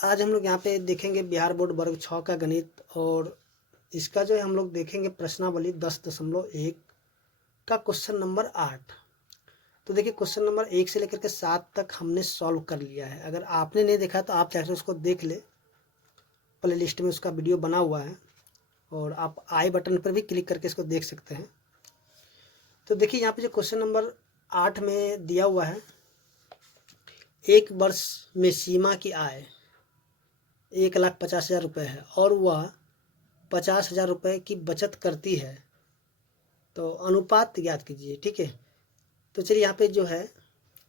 आज हम लोग यहाँ पे देखेंगे बिहार बोर्ड वर्ग 6 का गणित। और इसका जो है हम लोग देखेंगे प्रश्नावली 10.1 का क्वेश्चन नंबर 8। तो देखिए क्वेश्चन नंबर 1 से लेकर के 7 तक हमने सॉल्व कर लिया है। अगर आपने नहीं देखा तो आप चाहे उसको देख ले, प्ले लिस्ट में उसका वीडियो बना हुआ है और आप आई बटन पर भी क्लिक करके इसको देख सकते हैं। तो देखिए यहाँ पे जो क्वेश्चन नंबर 8 में दिया हुआ है, एक वर्ष में सीमा की आय 1,50,000 रुपये है और वह 50,000 रुपये की बचत करती है, तो अनुपात ज्ञात कीजिए। ठीक है, तो चलिए यहाँ पे जो है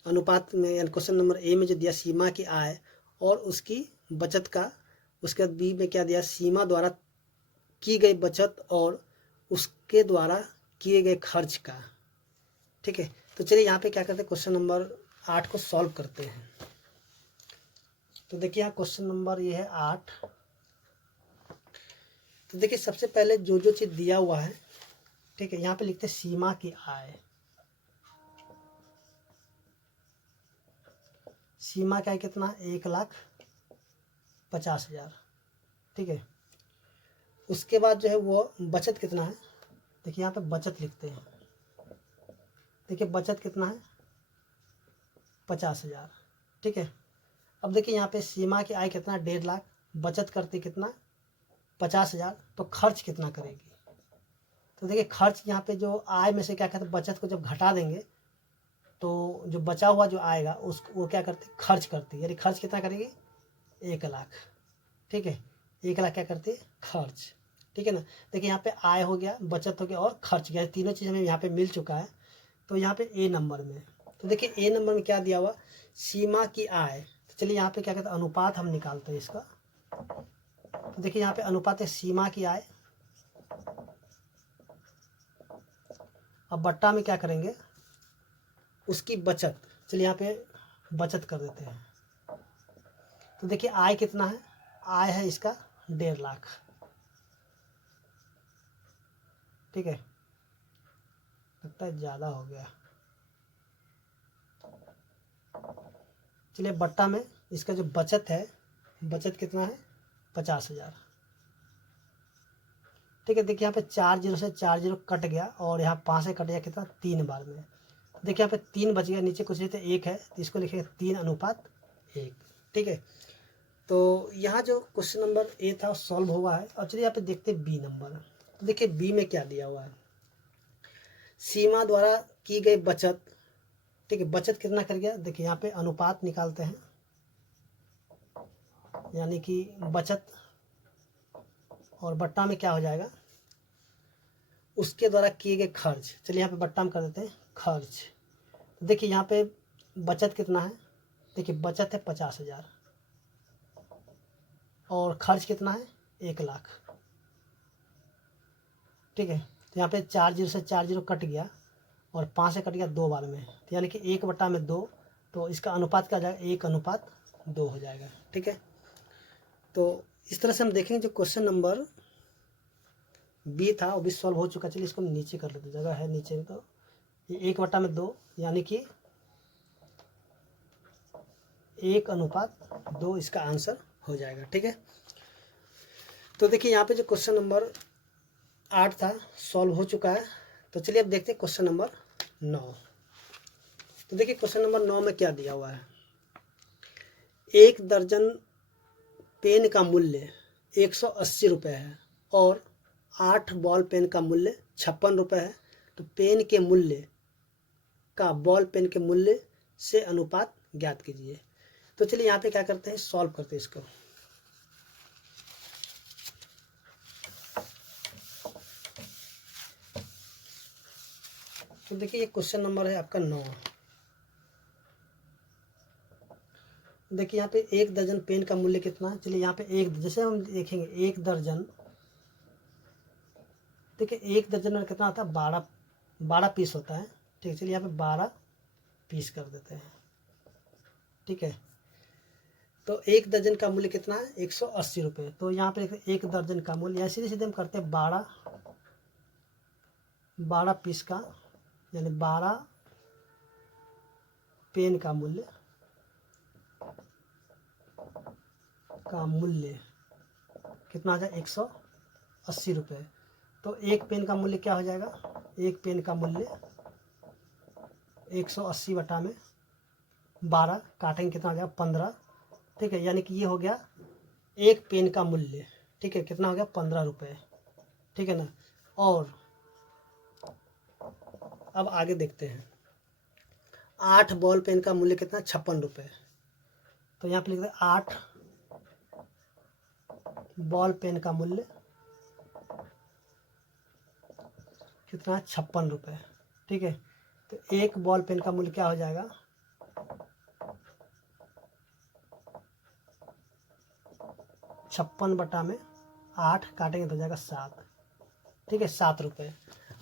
अनुपात में यानी क्वेश्चन नंबर ए में जो दिया सीमा की आय और उसकी बचत का, उसके बाद बी में क्या दिया सीमा द्वारा की गई बचत और उसके द्वारा किए गए खर्च का। ठीक है, तो चलिए यहाँ पे क्या करते हैं क्वेश्चन नंबर 8 को सॉल्व करते हैं। तो देखिए यहाँ क्वेश्चन नंबर ये है 8। तो देखिए सबसे पहले जो जो चीज़ दिया हुआ है, ठीक है, यहाँ पे लिखते हैं सीमा की आय। सीमा क्या है, कितना, 1,50,000। ठीक है, उसके बाद जो है वो बचत कितना है, देखिए यहाँ पे बचत लिखते हैं। देखिए बचत कितना है, 50,000। ठीक है, अब देखिए यहाँ पे सीमा की आय कितना, 1.5 लाख, बचत करती कितना, 50,000, तो खर्च कितना करेगी। तो देखिए खर्च यहाँ पे जो आय में से क्या कहते हैं, बचत को जब घटा देंगे तो जो बचा हुआ जो आएगा उस वो क्या करती, खर्च करती, यानी खर्च कितना करेगी, 1 लाख। ठीक है, 1 लाख क्या करती है, खर्च। ठीक है ना, देखिए यहाँ पे आय हो गया, बचत हो गया और खर्च गया, तीनों चीज़ हमें यहाँ पे मिल चुका है। तो यहाँ पे ए नंबर में, तो देखिए ए नंबर में क्या दिया हुआ, सीमा की आय। तो चलिए यहाँ पे क्या कहते हैं, अनुपात हम निकालते हैं इसका। तो देखिए यहाँ पे अनुपात है सीमा की आय, अब बट्टा में क्या करेंगे, उसकी बचत। चलिए यहाँ पे बचत कर देते हैं। तो देखिए आय कितना है, आय है इसका 1.5 लाख। ठीक है, लगता है ज़्यादा हो गया। चलिए बट्टा में इसका जो बचत है, बचत कितना है, 50,000। ठीक है, देखिए यहाँ पे 4 जीरो से 4 जीरो कट गया और यहाँ 5 से कट गया कितना, 3 बार में। देखिए यहाँ पे 3 बच गया, नीचे कुछ नहीं तो 1 है, तो इसको लिखेंगे 3:1। ठीक है, तो यहाँ जो क्वेश्चन नंबर ए था सॉल्व हुआ है। और चलिए यहाँ पे देखते हैं बी नंबर। तो देखिए बी में क्या दिया हुआ है, सीमा द्वारा की गई बचत। ठीक है, बचत कितना कर गया, देखिए यहाँ पे अनुपात निकालते हैं, यानी कि बचत और बट्टा में क्या हो जाएगा, उसके द्वारा किए गए खर्च। चलिए यहाँ पे बट्टा में कर देते हैं खर्च। देखिए यहाँ पे बचत कितना है, देखिए बचत है 50,000 और खर्च कितना है, 1 लाख। ठीक है, तो यहाँ पे 4 जीरो से 4 जीरो कट गया और 5 से कट गया 2 बार में, तो यानी कि 1/2। तो इसका अनुपात क्या हो जाएगा, 1:2 हो जाएगा। ठीक है, तो इस तरह से हम देखेंगे जो क्वेश्चन नंबर बी था वो भी सॉल्व हो चुका। चलिए इसको हम नीचे कर लेते, जगह है नीचे में, तो ये 1/2 यानी कि 1:2 इसका आंसर हो जाएगा। ठीक है, तो देखिए यहाँ पे जो क्वेश्चन नंबर 8 था सॉल्व हो चुका है। तो चलिए अब देखते हैं क्वेश्चन नंबर 9। तो देखिए क्वेश्चन नंबर 9 में क्या दिया हुआ है, 1 दर्जन पेन का मूल्य 180 रुपये है और 8 बॉल पेन का मूल्य 56 रुपये है। तो पेन के मूल्य का बॉल पेन के मूल्य से अनुपात ज्ञात कीजिए। तो चलिए यहाँ पे क्या करते हैं, सॉल्व करते हैं इसको। तो देखिए ये क्वेश्चन नंबर है आपका 9। देखिए यहाँ पे 1 दर्जन पेन का मूल्य कितना है, चलिए यहाँ पे एक, जैसे हम देखेंगे 1 दर्जन, देखिए 1 दर्जन में कितना होता है, 12 पीस होता है। ठीक है, चलिए यहाँ पे 12 पीस कर देते हैं। ठीक है, तो 1 दर्जन का मूल्य कितना है, 180 रुपये। तो यहाँ पे 1 दर्जन का मूल्य, सीधे सीधे हम करते हैं 12 पीस का, यानी 12 पेन का मूल्य का मूल्य कितना आ जाए 180 रुपये। तो एक पेन का मूल्य क्या हो जाएगा, एक पेन का मूल्य 180 बटा में 12 काटेंगे कितना हो जाएगा 15। ठीक है, यानी कि ये हो गया एक पेन का मूल्य। ठीक है, कितना हो गया 15 रुपये। ठीक है ना। और अब आगे देखते हैं, 8 बॉल पेन का मूल्य कितना 56 रुपये। तो यहाँ पे लिखते हैं 8 बॉल पेन का मूल्य कितना 56 रुपये। ठीक है, तो एक बॉल पेन का मूल्य क्या हो जाएगा 56 बटा में 8 काटेंगे तो हो जाएगा 7। ठीक है, 7 रुपये।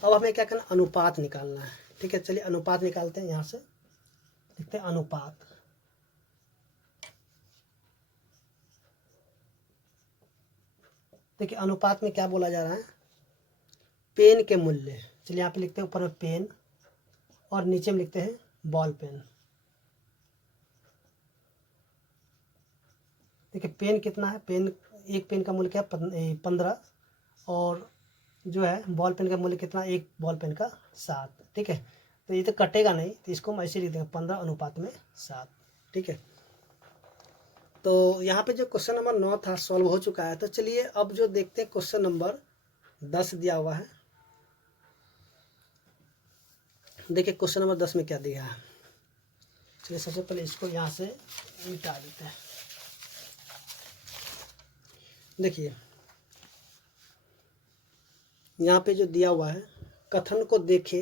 अब हमें क्या करना, अनुपात निकालना है। ठीक है, चलिए अनुपात निकालते हैं। यहाँ से लिखते हैं अनुपात। देखिए अनुपात में क्या बोला जा रहा है, पेन के मूल्य। चलिए यहाँ पे लिखते हैं ऊपर में पेन और नीचे में लिखते हैं बॉल पेन। देखिए पेन कितना है, पेन एक पेन का मूल्य क्या है 15 और जो है बॉल पेन का मूल्य कितना, एक बॉल पेन का 7। ठीक है, तो ये तो कटेगा नहीं, तो इसको हम ऐसे लिख देंगे 15 अनुपात में 7। ठीक है, तो यहाँ पे जो क्वेश्चन नंबर 9 था सॉल्व हो चुका है। तो चलिए अब जो देखते हैं क्वेश्चन नंबर 10 दिया हुआ है। देखिए क्वेश्चन नंबर 10 में क्या दिया है। चलिए सबसे पहले इसको यहाँ से मिटा देते हैं। देखिए यहाँ पे जो दिया हुआ है, कथन को देखें।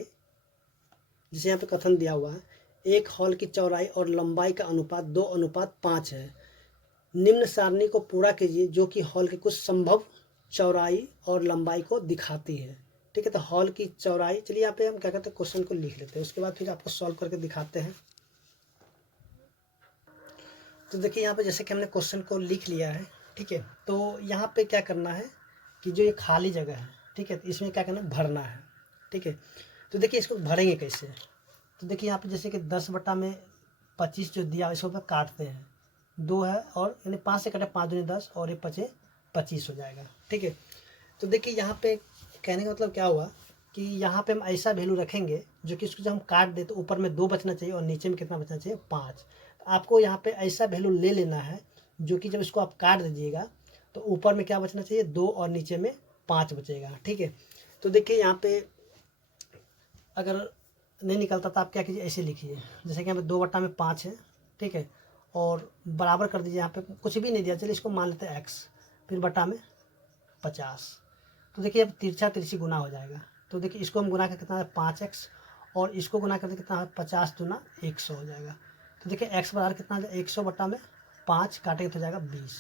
जैसे यहाँ पे कथन दिया हुआ है, एक हॉल की चौड़ाई और लंबाई का अनुपात 2:5 है। निम्न सारणी को पूरा कीजिए जो कि हॉल की कुछ संभव चौड़ाई और लंबाई को दिखाती है। ठीक है, तो हॉल की चौड़ाई, चलिए यहाँ पे हम क्या करते हैं क्वेश्चन को लिख लेते हैं, उसके बाद फिर आपको सॉल्व करके दिखाते हैं। तो देखिए यहाँ पे जैसे कि हमने क्वेश्चन को लिख लिया है। ठीक है, तो यहाँ पे क्या करना है कि जो ये खाली जगह है, ठीक है, तो इसमें क्या करना है भरना है। ठीक है, तो देखिए इसको भरेंगे कैसे। तो देखिए यहाँ पे जैसे कि 10 बटा में 25 जो दिया इसको पे काटते हैं, 2 है और यानी 5 से कटे 5 दूनी 10 और ये 25 हो जाएगा। ठीक है, तो देखिए यहाँ पे कहने का मतलब क्या हुआ कि यहाँ पे हम ऐसा वैल्यू रखेंगे जो कि इसको जब हम काट दे तो ऊपर में 2 बचना चाहिए और नीचे में कितना बचना चाहिए 5। तो आपको यहाँ पे ऐसा वैल्यू ले लेना है जो कि जब इसको आप काट दीजिएगा तो ऊपर में क्या बचना चाहिए 2 और नीचे में 5 बचेगा। ठीक है, तो देखिए यहाँ पे अगर नहीं निकलता तो आप क्या कीजिए ऐसे लिखिए, जैसे कि यहाँ पे 2 बटा में 5 है। ठीक है, और बराबर कर दीजिए, यहाँ पे कुछ भी नहीं दिया, चलिए इसको मान लेते हैं x, फिर बटा में 50। तो देखिए अब तिरछा तिरछी गुना हो जाएगा। तो देखिए इसको हम गुना कर कितना है 5x और इसको गुना करके कितना है 50 दूना 100 हो जाएगा। तो देखिए x बराबर कितना 100 बटा में 5 काटेंगे तो जाएगा 20,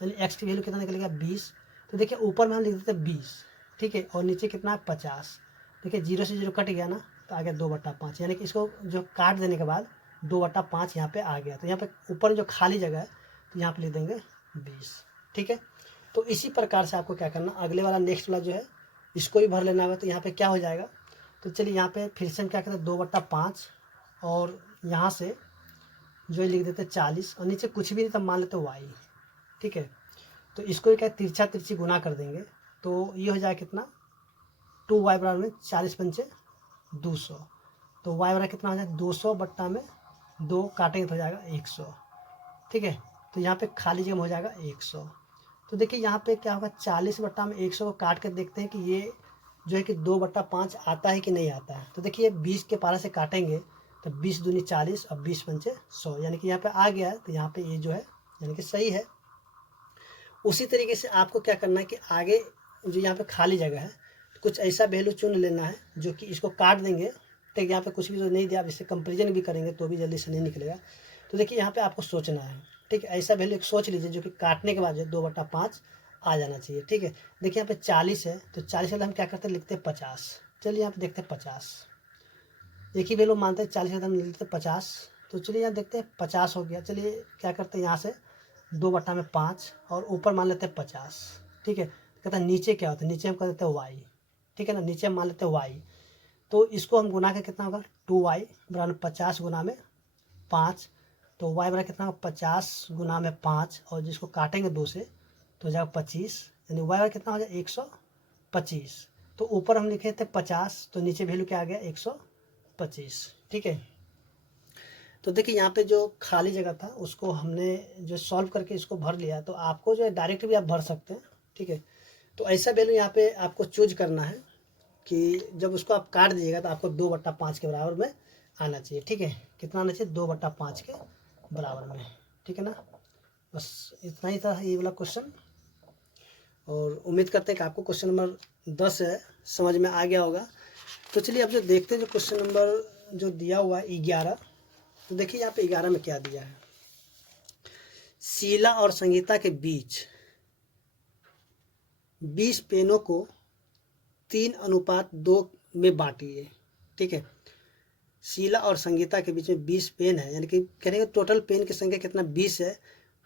यानी x की वैल्यू कितना निकलेगा 20। तो देखिए ऊपर में हम लिख देते हैं 20। ठीक है, और नीचे कितना है 50। देखिए 0 से 0 कट गया ना, तो आ गया 2/5, यानी कि इसको जो काट देने के बाद 2/5 यहाँ पे आ गया। तो यहाँ पे ऊपर जो खाली जगह है तो यहाँ पे लिख देंगे 20। ठीक है, तो इसी प्रकार से आपको क्या करना, अगले वाला नेक्स्ट वाला जो है इसको भी भर लेना होगा। तो यहाँ पे क्या हो जाएगा, तो चलिए यहाँ पे फिर से हम क्या करते हैं 2/5 और यहाँ से जो लिख देते हैं 40 और नीचे कुछ भी नहीं, तब मान लेते हैं y। ठीक है, तो इसको भी क्या तिरछा तिरछी गुना कर देंगे तो ये हो जाएगा कितना 2y बराबर में 40 पंचे 200। तो y बराबर कितना हो जाएगा 200 बट्टा में 2 काटेंगे तो हो जाएगा 100। ठीक है, तो यहाँ पे खाली जगह हो जाएगा 100। तो देखिए यहाँ पे क्या होगा 40 बट्टा में 100 को काट कर देखते हैं कि ये जो है कि 2/5 आता है कि नहीं आता है। तो देखिए 20 के पारा से काटेंगे तो 20 दूनी 40 और 20 पंचे 100, यानी कि यहाँ पे आ गया है। तो यहाँ पे ये जो है यानी कि सही है। उसी तरीके से आपको क्या करना है कि आगे जो यहाँ पे खाली जगह है कुछ ऐसा वैल्यू चुन लेना है जो कि इसको काट देंगे। ठीक, यहाँ पे कुछ भी जो नहीं दिया, आप इससे कंपेरिजन भी करेंगे तो भी जल्दी से नहीं निकलेगा। तो देखिए यहाँ पे आपको सोचना है। ठीक है, ऐसा वैल्यू एक सोच लीजिए जो कि काटने के बाद जो 2/5 आ जाना चाहिए। ठीक है, देखिए यहाँ पे 40 है तो 40 वाला हम क्या करते हैं लिखते हैं 50। चलिए यहाँ पे देखते हैं 50, एक ही वैल्यू मानते हैं 40 वाला हम लिखते हैं 50। तो चलिए यहाँ देखते हैं 50 हो गया। चलिए क्या करते हैं यहाँ से 2/5 और ऊपर मान लेते हैं 50। ठीक है, कहते हैं नीचे क्या होता है, नीचे हम कर देते हैं y। ठीक है ना, नीचे हम मान लेते हैं y। तो इसको हम गुना के कितना होगा 2y बराबर 50 गुना में 5 तो y बराबर कितना 50 गुना में 5 और जिसको काटेंगे 2 से तो हो जाएगा 25, यानी y बराबर कितना हो जाएगा 125। तो ऊपर हम लिखे थे 50 तो नीचे वैल्यू क्या आ गया 125। ठीक है, तो देखिए यहाँ पे जो खाली जगह था उसको हमने जो सॉल्व करके इसको भर लिया, तो आपको जो है डायरेक्ट भी आप भर सकते हैं। ठीक है, तो ऐसा वैल्यू यहाँ पे आपको चूज करना है कि जब उसको आप काट दीजिएगा तो आपको 2/5 के बराबर में आना चाहिए। ठीक है, कितना आना चाहिए 2/5 के बराबर में। ठीक है ना, बस इतना ही था ये वाला क्वेश्चन, और उम्मीद करते हैं कि आपको क्वेश्चन नंबर 10 है समझ में आ गया होगा। तो चलिए अब जो देखते हैं जो क्वेश्चन नंबर जो दिया हुआ है 11, तो देखिए यहाँ पे 11 में क्या दिया है, शीला और संगीता के बीच 20 पेनों को 3:2 में बांटिए। ठीक है, शीला और संगीता के बीच में 20 पेन है, यानी कि कहेंगे टोटल पेन की संख्या कितना 20 है,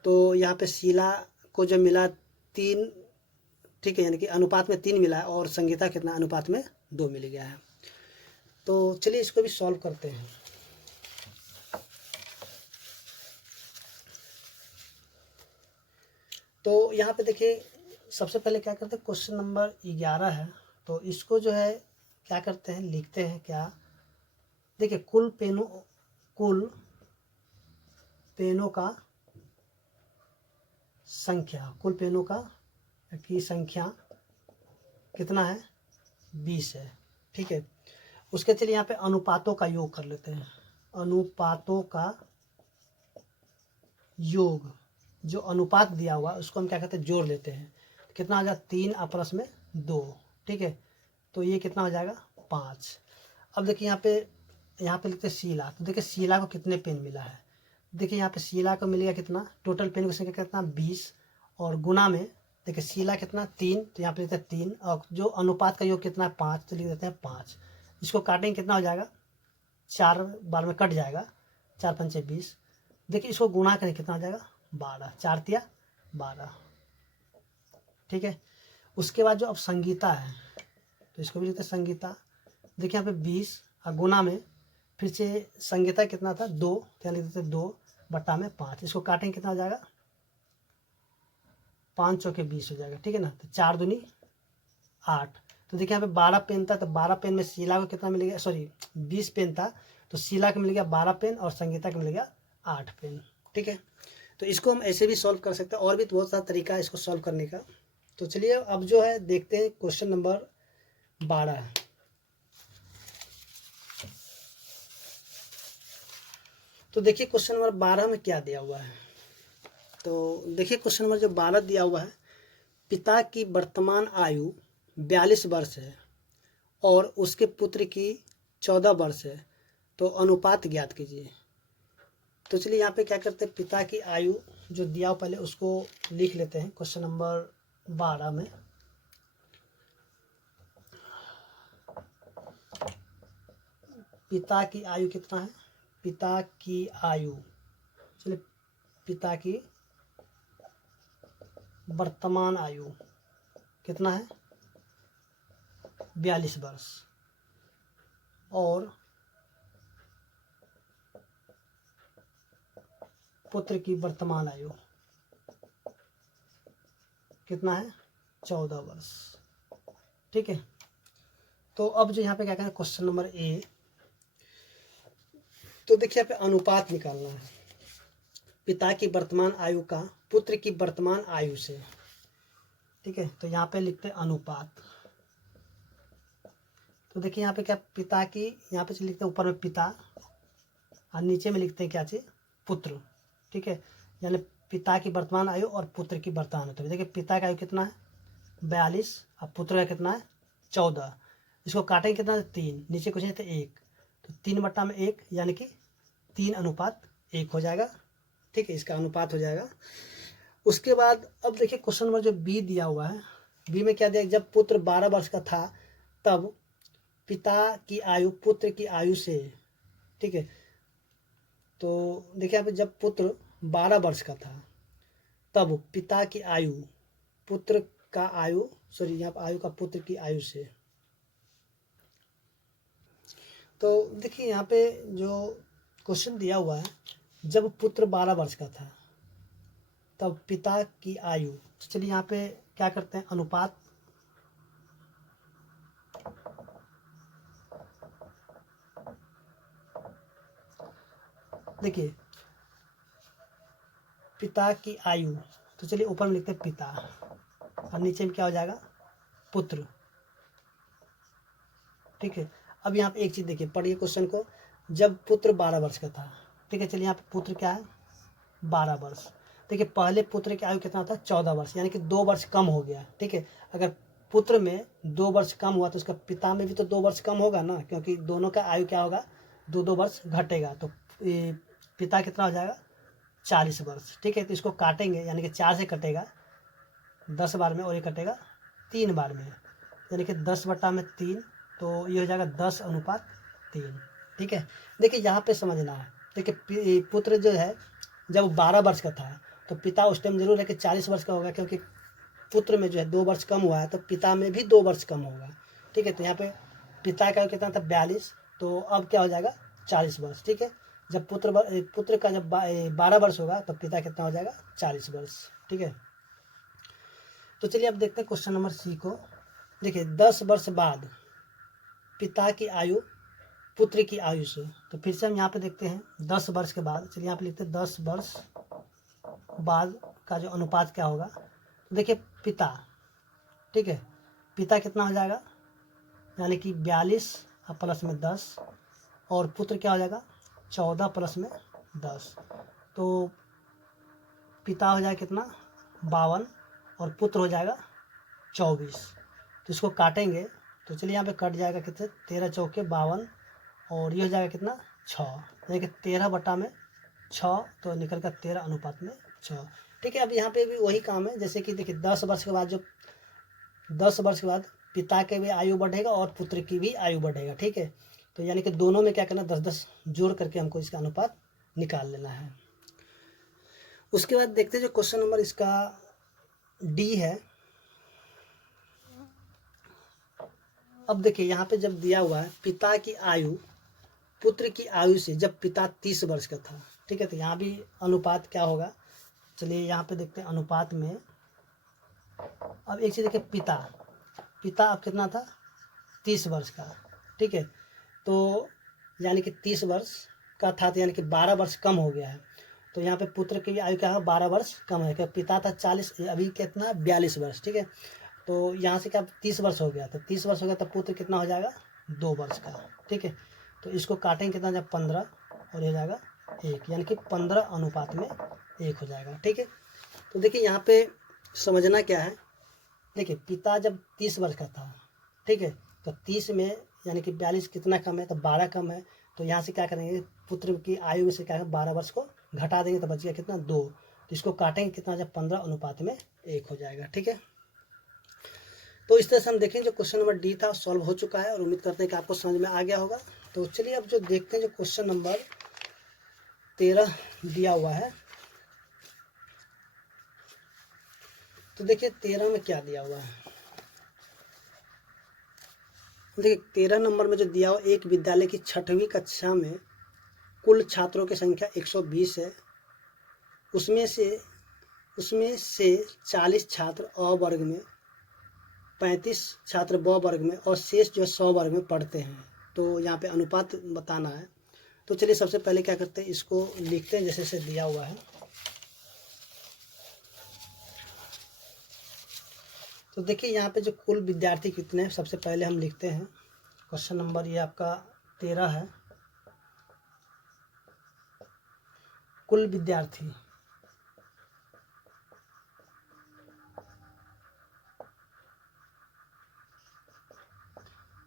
तो यहाँ पे शीला को जो मिला 3, ठीक है, यानी कि अनुपात में 3 मिला है, और संगीता कितना अनुपात में 2 मिल गया है। तो चलिए इसको भी सॉल्व करते हैं। तो यहाँ पे देखिए सबसे पहले क्या करते हैं, क्वेश्चन नंबर 11 है, तो इसको जो है क्या करते हैं, लिखते हैं क्या, देखिए कुल पेनों का संख्या, कुल पेनों का की संख्या कितना है 20 है। ठीक है, उसके चलिए यहाँ पे अनुपातों का योग कर लेते हैं, अनुपातों का योग, जो अनुपात दिया हुआ उसको हम क्या कहते हैं जोड़ लेते हैं, कितना आ जाएगा 3 आपस में 2। ठीक है, तो ये कितना हो जाएगा 5। अब देखिए यहाँ पे लिखते हैं शीला, तो देखिए शीला को कितने पेन मिला है, देखिए यहाँ पे शीला को मिलेगा कितना, टोटल पेन की संख्या कितना 20, और गुना में देखिए शीला कितना 3, तो यहाँ पे लिखते हैं 3, और जो अनुपात का योग कितना है 5, तो लिख देते हैं 5। इसको काटेंगे कितना हो जाएगा 4 बार में कट जाएगा, 4 पंचे 20। देखिए इसको गुणा करें कितना हो जाएगा 12, 4 तिया 12। ठीक है, उसके बाद जो अब संगीता है तो इसको भी लिखते हैं संगीता, देखिए यहाँ पे 20 और गुना में फिर से संगीता कितना था 2, तो यहाँ लिख देते 2/5। इसको काटेंगे कितना हो जाएगा 5 चौके 20 हो जाएगा। ठीक है ना, तो 4 दूनी 8। तो देखिए यहाँ पे 12 पेन था, तो 12 पेन में शीला को कितना मिल गया, सॉरी 20 पेन था, तो शीला को मिल गया 12 पेन और संगीता को मिल गया 8 पेन। ठीक है, तो इसको हम ऐसे भी सॉल्व कर सकते हैं, और भी बहुत सारा तरीका है इसको सॉल्व करने का। तो चलिए अब जो है देखते हैं क्वेश्चन नंबर 12। तो देखिए क्वेश्चन नंबर 12 में क्या दिया हुआ है, तो देखिए क्वेश्चन नंबर जो 12 दिया हुआ है, पिता की वर्तमान आयु 42 वर्ष है और उसके पुत्र की 14 वर्ष है, तो अनुपात ज्ञात कीजिए। तो चलिए यहाँ पे क्या करते हैं, पिता की आयु जो दिया हो पहले उसको लिख लेते हैं क्वेश्चन नंबर 12 में। पिता की आयु कितना है, पिता की आयु, चलिए पिता की वर्तमान आयु कितना है 42 वर्ष, और पुत्र की वर्तमान आयु कितना है 14 वर्ष। ठीक है, तो अब जो यहाँ पे क्या कहते हैं क्वेश्चन नंबर ए, तो देखिए यहाँ पे अनुपात निकालना है पिता की वर्तमान आयु का पुत्र की वर्तमान आयु से। ठीक है, तो यहाँ पे लिखते हैं अनुपात, तो देखिए यहाँ पे क्या पिता की, यहाँ पे लिखते हैं ऊपर में पिता और नीचे में लिखते हैं क्या चीज़ पुत्र। ठीक है, यानी पिता की वर्तमान आयु और पुत्र की वर्तमान आयु। देखिए पिता का आयु कितना है 42 और पुत्र का कितना है 14। इसको काटेंगे कितना 3, नीचे कुछ नहीं तो 1, तो 3/1 यानी कि 3:1 हो जाएगा। ठीक है, इसका अनुपात हो जाएगा। उसके बाद अब देखिए क्वेश्चन नंबर जो बी दिया हुआ है, बी में क्या दिया, जब पुत्र 12 वर्ष का था तब पिता की आयु पुत्र की आयु से। ठीक है, तो देखिए यहाँ पे जब पुत्र 12 वर्ष का था तब पिता की आयु पुत्र का आयु, सॉरी यहाँ पर आयु का पुत्र की आयु से। तो देखिए यहाँ पे जो क्वेश्चन दिया हुआ है जब पुत्र 12 वर्ष का था तब पिता की आयु, तो चलिए यहाँ पे क्या करते हैं, अनुपात। देखिए पिता की आयु, तो चलिए ऊपर में लिखते हैं पिता और नीचे में क्या हो जाएगा, पुत्र। ठीक है, अब यहाँ पे एक चीज़ देखिए, पढ़िए क्वेश्चन को। जब पुत्र 12 वर्ष का था, ठीक है, चलिए यहाँ पे पुत्र क्या है, 12 वर्ष। देखिए पहले पुत्र की आयु कितना था, 14 वर्ष, यानी कि 2 वर्ष कम हो गया। ठीक है, अगर पुत्र में 2 वर्ष कम हुआ तो उसका पिता में भी तो 2 वर्ष कम होगा ना, क्योंकि दोनों का आयु क्या होगा, 2-2 वर्ष घटेगा। तो पिता कितना हो जाएगा, 40 वर्ष। ठीक है, तो इसको काटेंगे, यानी कि 4 से कटेगा 10 बार में, और ये कटेगा 3 बार में, यानी कि 10/3, तो ये हो जाएगा 10:3। ठीक है, देखिए यहाँ पे समझना है। देखिए पुत्र जो है जब 12 वर्ष का था तो पिता उस टाइम जरूर है कि 40 वर्ष का होगा, क्योंकि पुत्र में जो है 2 वर्ष कम हुआ है, तो पिता में भी 2 वर्ष कम होगा। ठीक है, तो यहाँ पे पिता का कितना था, 42, तो अब क्या हो जाएगा, 40 वर्ष। ठीक है, जब पुत्र का जब 12 वर्ष होगा तो पिता कितना हो जाएगा, 40 वर्ष। ठीक है, तो चलिए अब देखते हैं क्वेश्चन नंबर सी को। देखिए 10 वर्ष बाद पिता की आयु पुत्र की आयु से, तो फिर से हम यहाँ पे देखते हैं 10 वर्ष के बाद, चलिए यहाँ पे लिखते हैं 10 वर्ष बाद का जो अनुपात क्या होगा। तो देखिए पिता, ठीक है, पिता कितना हो जाएगा, यानी कि 42 प्लस में 10, और पुत्र क्या हो जाएगा, 14 प्लस में 10, तो पिता हो जाएगा कितना, 52, और पुत्र हो जाएगा 24। तो इसको काटेंगे, तो चलिए यहाँ पे कट जाएगा कितने, 13 चौके 52, और ये हो जाएगा कितना, 6, यानी कि 13/6, तो निकल कर 13:6। ठीक है, अब यहाँ पे भी वही काम है, जैसे कि देखिए 10 वर्ष के बाद, जो 10 वर्ष के बाद पिता के भी आयु बढ़ेगा और पुत्र की भी आयु बढ़ेगा। ठीक है, तो यानी कि दोनों में क्या करना, 10-10 जोड़ करके हमको इसका अनुपात निकाल लेना है। उसके बाद देखते हैं जो क्वेश्चन नंबर इसका डी है। अब देखिए यहाँ पे जब दिया हुआ है पिता की आयु पुत्र की आयु से जब पिता 30 वर्ष का था। ठीक है, तो यहाँ भी अनुपात क्या होगा, चलिए यहाँ पे देखते हैं अनुपात में। अब एक चीज़ देखिए, पिता अब कितना था, 30 वर्ष का। ठीक है, तो यानी कि 30 वर्ष का था, तो यानी कि 12 वर्ष कम हो गया है। तो यहाँ पे पुत्र की आयु क्या है, 12 वर्ष कम है, क्योंकि पिता था 40, अभी कितना 42 वर्ष। ठीक है, तो यहाँ से क्या 30 वर्ष हो गया, तो 30 वर्ष हो गया, तो पुत्र कितना हो जाएगा, 2 वर्ष का। ठीक है, तो इसको काटेंगे कितना, जब 15, और हो जाएगा 1, यानी कि 15:1 हो जाएगा। ठीक है, तो देखिए यहाँ पे समझना क्या है, देखिए पिता जब 30 वर्ष का था, ठीक है, तो 30 में यानी कि 42 कितना कम है, तो 12 कम है, तो यहाँ से क्या करेंगे, पुत्र की आयु में से क्या है 12 वर्ष को घटा देंगे, तो बच गया कितना, 2, तो इसको काटेंगे कितना, जब 15:1 हो जाएगा। ठीक है, तो इस तरह से हम देखें जो क्वेश्चन नंबर डी था सॉल्व हो चुका है, और उम्मीद करते हैं कि आपको समझ में आ गया होगा। तो चलिए अब जो देखते हैं जो क्वेश्चन नंबर 13 दिया हुआ है, तो देखिए 13 में क्या दिया हुआ है। देखिए 13 नंबर में जो दिया हुआ, एक विद्यालय की 6वीं कक्षा में कुल छात्रों की संख्या 120 है, उसमें से 40 छात्र अ वर्ग में, 35 छात्र ब वर्ग में, और शेष जो 100 वर्ग में पढ़ते हैं। तो यहाँ पे अनुपात बताना है। तो चलिए सबसे पहले क्या करते हैं, इसको लिखते हैं जैसे से दिया हुआ है। तो देखिए यहाँ पे जो कुल विद्यार्थी कितने हैं, सबसे पहले हम लिखते हैं। क्वेश्चन नंबर ये आपका 13 है। कुल विद्यार्थी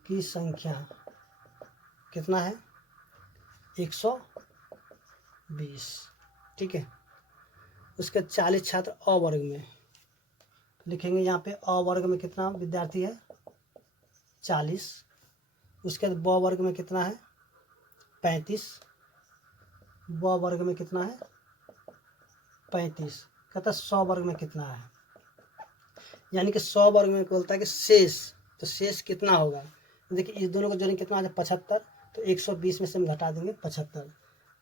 की संख्या कितना है, 120। ठीक है, उसके 40 छात्र अ वर्ग में लिखेंगे। यहाँ पे अ वर्ग में कितना विद्यार्थी है, 40। उसके बाद ब वर्ग में कितना है, 35। ब वर्ग में कितना है, 35। कहता है 100 वर्ग में कितना है, यानी कि 100 वर्ग में बोलता है कि शेष, तो शेष कितना होगा। देखिए इस दोनों को जोड़ेंगे कितना आ जाए, 75। तो 120 में से हम घटा देंगे 75,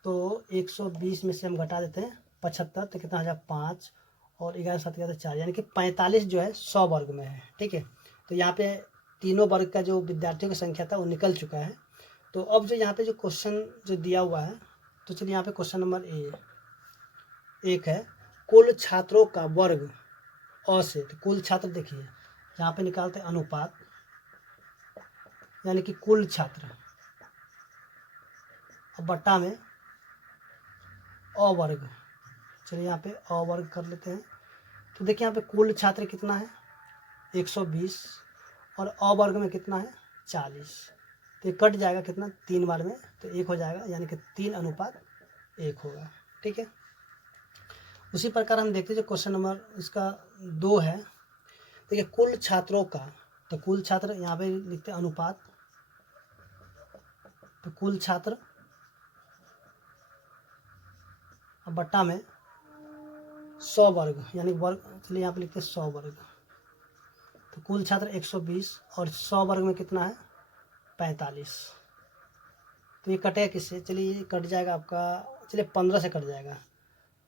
तो 120 में से हम घटा देते हैं 75, तो कितना हो जाएगा 5 और 11 7 11 4, यानी कि 45 जो है 100 वर्ग में है। ठीक है, तो यहाँ पे तीनों वर्ग का जो विद्यार्थियों की संख्या था वो निकल चुका है। तो अब जो यहाँ पे जो क्वेश्चन जो दिया हुआ है, तो चलिए यहाँ पे क्वेश्चन नंबर एक है, कुल छात्रों का वर्ग अ से, तो कुल छात्र देखिए यहाँ पे निकालते हैं अनुपात, यानी कि कुल छात्र अब बट्टा में अ वर्ग। चलिए यहाँ पे अ वर्ग कर लेते हैं। तो देखिए यहाँ पे कुल छात्र कितना है 120 और अ वर्ग में कितना है 40, तो ये कट जाएगा कितना 3 बार में, तो 1 हो जाएगा, यानी कि 3:1 होगा। ठीक है, उसी प्रकार हम देखते हैं जो क्वेश्चन नंबर इसका 2 है। देखिए कुल छात्रों का, तो कुल छात्र यहाँ पे लिखते हैं अनुपात, तो कुल छात्र अब बट्टा में 100 वर्ग, यानी वर्ग, चलिए यहाँ पे लिखते हैं 100 वर्ग। तो कुल छात्र 120 और 100 वर्ग में कितना है 45, तो ये कटेगा किससे, चलिए ये कट जाएगा आपका, चलिए 15 से कट जाएगा,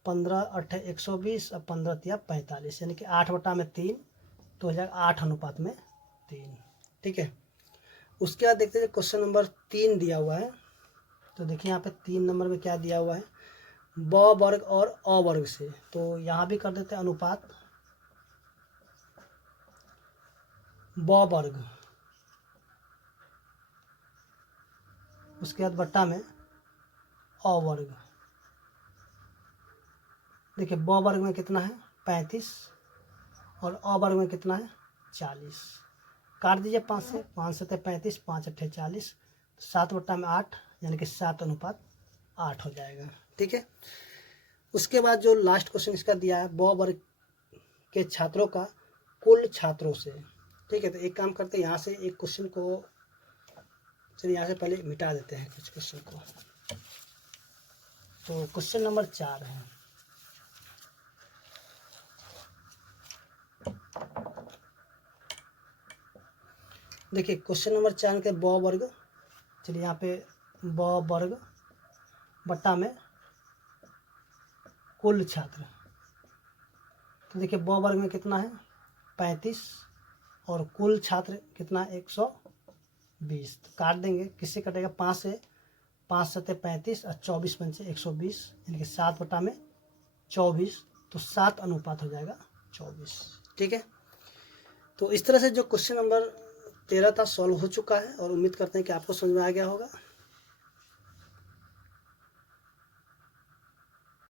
15 8 120 और 15 तिया 45, यानी कि 8/3, तो हो जाएगा 8:3। ठीक है, उसके बाद देखते हैं क्वेश्चन नंबर 3 दिया हुआ है। तो देखिए यहाँ पे 3 नंबर में क्या दिया हुआ है, ब वर्ग और अ वर्ग से, तो यहाँ भी कर देते हैं अनुपात ब वर्ग, उसके बाद बट्टा में अ वर्ग। देखिए ब वर्ग में कितना है 35 और अ वर्ग में कितना है 40, काट दीजिए 5 से, 5 से 35, 5 8 40, 7/8, यानी कि 7:8 हो जाएगा। ठीक है, उसके बाद जो लास्ट क्वेश्चन इसका दिया है, ब वर्ग के छात्रों का कुल छात्रों से। ठीक है, तो एक काम करते हैं, यहाँ से एक क्वेश्चन को, चलिए यहाँ से पहले मिटा देते हैं कुछ क्वेश्चन को। तो क्वेश्चन नंबर 4 है, देखिए क्वेश्चन नंबर 4 के ब वर्ग, चलिए यहाँ पे ब वर्ग बट्टा में कुल छात्र, तो देखिए ब वर्ग में कितना है 35 और कुल छात्र कितना 120, तो काट देंगे, किससे कटेगा 5 से, 5 7 35 और 24 पंचे 120, यानी कि 7/24, तो 7 हो जाएगा 24। ठीक है, तो इस तरह से जो क्वेश्चन नंबर 13 था सॉल्व हो चुका है, और उम्मीद करते हैं कि आपको समझ में आ गया होगा।